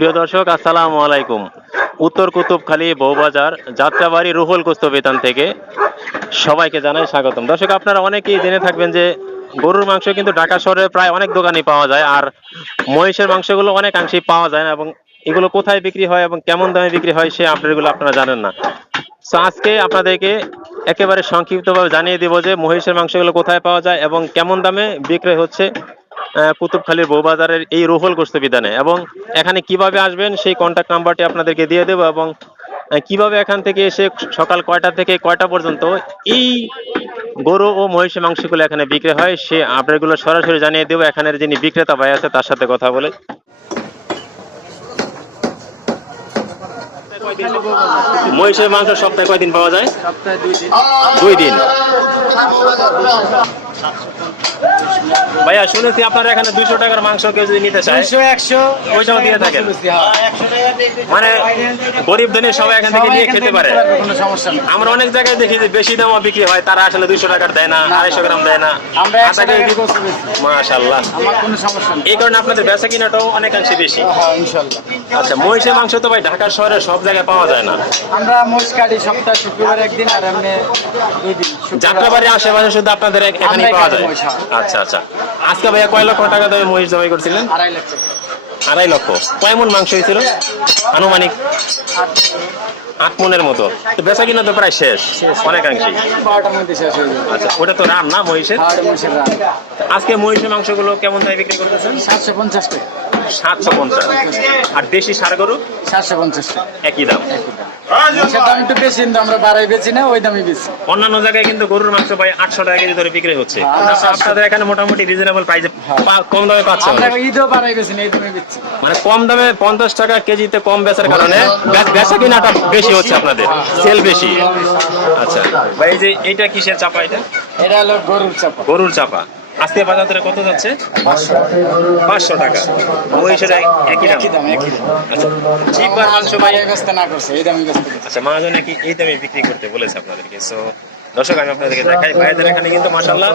প্রিয় দর্শক, আসসালামু আলাইকুম। উত্তর কুতুবখালী বউবাজার যাত্রাবাড়ি রুহুল কুস্তুবিতান থেকে সবাইকে জানাই স্বাগতম। দর্শক, আপনারা অনেকেই জেনে থাকবেন যে গরুর মাংস কিন্তু ঢাকা শহরে প্রায় অনেক দোকানেই পাওয়া যায়, আর মহিষের মাংসগুলো অনেকাংশেই পাওয়া যায় না, এবং এগুলো কোথায় বিক্রি হয় এবং কেমন দামে বিক্রি হয় সে আপডেটগুলো আপনারা জানেন না। তো আজকে আপনাদেরকে একেবারে সংক্ষিপ্তভাবে জানিয়ে দেব যে মহিষের মাংসগুলো কোথায় পাওয়া যায় এবং কেমন দামে বিক্রয় হচ্ছে কুতুবখালীর বউবাজারের এই রুহুল গোশত বিতানে, এবং এখানে কিভাবে আসবেন সেই কন্ট্যাক্ট নাম্বারটি আপনাদেরকে দিয়ে দেবো, এবং কিভাবে এখান থেকে এসে সকাল কয়টা থেকে কয়টা পর্যন্ত এই গরু ও মহিষের মাংসগুলো এখানে বিক্রি হয় সে আপডেটগুলো সরাসরি জানিয়ে দেবো এখানের যিনি বিক্রেতা ভাই আছে তার সাথে কথা বলে। মহিষের মাংস সপ্তাহে কয়দিন পাওয়া যায়? সপ্তাহে 2 দিন। 2 দিন। ভাইয়া, শুনেছি আপনারা এখানে 200 টাকার মাংস কেউ যদি নিতে চায় 200 100 ওইটাও দিয়ে থাকেন, মানে গরিব ধনী সবাই এখান থেকে নিয়ে খেতে পারে, কোনো সমস্যা নেই। আমরা অনেক জায়গায় দেখি যে বেশি দামও বিক্রি হয়, তারা আসলে 200 টাকার দেয় না, 250 গ্রাম দেয় না, আমরা 100 টাকা দিয়ে করতে বেশি। মাশাআল্লাহ, আমার কোনো সমস্যা নেই। এই কারণে আপনাদের বেচা কিনাটাও অনেকাংশে বেশি। হ্যাঁ, ইনশাআল্লাহ। আচ্ছা, মহিষের মাংস তো ভাই ঢাকা শহরে সব জায়গায় পাওয়া যায় না, আমরা মহিষ কাটি সপ্তাহে শুক্রবার একদিন আর এমনি 2 দিন। যাত্রাবাড়ি আশেপাশে শুধু আপনাদের এখানেই পাওয়া যায়। আচ্ছা আচ্ছা, আজকে ভাইয়া কয় লক্ষ টাকা দিয়ে মহিষ জবাই করছিলেন? 2.5 লাখ টাকা। 2.5 লক্ষ। কয় মণ মাংস হয়েছিল আনুমানিক? 8 মণের মতো। তো বেচা কিনা তো প্রায় শেষ অনেকাংশেই। 12টার মধ্যে শেষ হয়ে যাবে। আচ্ছা, ওটা তো রাম না মহিষের? আর মহিষের রান আজকে মহিষের মাংসগুলো কেমন দামে বিক্রি করতেছেন? 750 টাকা। 750। আর দেশি ষাঁড় গরু? 750 টাকা। একই দাম। মহিষের দাম একটু বেশি, কিন্তু আমরা বাড়াই বেচি না, ওই দামই বেশি। অন্যান্য জায়গায় কিন্তু গরুর মাংস ভাই 800 টাকা কেজি ধরে বিক্রি হচ্ছে, আপনাদের এখানে মোটামুটি রিজনেবল প্রাইসে কম দামে পাচ্ছেন। আমরা ঈদও বাড়াই বেচি না, এই দামই বেচি। মানে কম দামে 50 টাকা কেজিতে কম বেচার কারণে বেচা কিনাটা বেশি হচ্ছে, আপনাদের সেল বেশি। আচ্ছা ভাই, এই যে এইটা কিসের চাপা? এটা হলো গরুর চাপা। গরুর চাপা। আজকে বাজারে কত যাচ্ছে? 500 টাকা। মহিষের একই দাম। আচ্ছা, চিপার মাংস ভাই ব্যস্ত না করছে, এই দামই ব্যস্ত। আচ্ছা, মহাজন নাকি এই দামে বিক্রি করতে বলেছে আপনাদেরকে। সো দর্শক, আমি আপনাদেরকে দেখাই ভাইদের এখানে কিন্তু মাশাআল্লাহ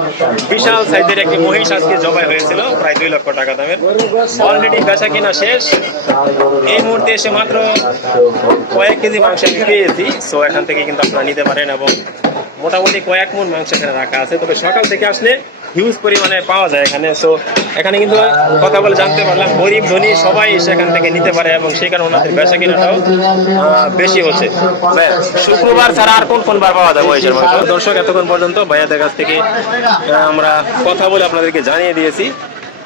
বিশাল সাইজের একটি মহিষ আজকে জবাই হয়েছিল প্রায় 2 লক্ষ টাকা দামের। অলরেডি বেচা কিনা শেষ। এই মুহূর্তে এসে মাত্র কয়েক কেজি মাংস আমি পেয়েছি। সো এখান থেকে কিন্তু আপনারা নিতে পারেন, এবং মোটামুটি কয়েক মণ মাংস এখানে রাখা আছে। তবে সকাল থেকে আসলে হিউজ পরিমাণে পাওয়া যায় এখানে। সো এখানে কিন্তু কথা বলে জানতে পারলাম গরিব ধনী সবাই এসে এখান থেকে নিতে পারে, এবং সেই কারণে ওনাদের বেচা কিনাটাও বেশি হচ্ছে। শুক্রবার ছাড়া আর কোন কোন বার পাওয়া যায় মহিষের মাংস? দর্শক, এতক্ষণ পর্যন্ত ভাইয়াদের কাছ থেকে আমরা কথা বলে আপনাদেরকে জানিয়ে দিয়েছি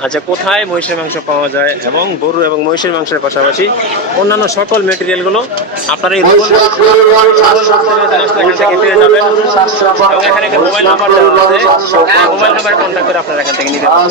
আচ্ছা কোথায় মহিষের মাংস পাওয়া যায়, এবং গরু এবং মহিষের মাংসের পাশাপাশি অন্যান্য সকল মেটেরিয়ালগুলো আপনারা এই রুহুল থেকে পেয়ে যাবেন। এবং এখানে একটা মোবাইল নাম্বার দেওয়া আছে, মোবাইল নাম্বার কন্ট্যাক্ট করে আপনারা এখান থেকে নিতে পারেন।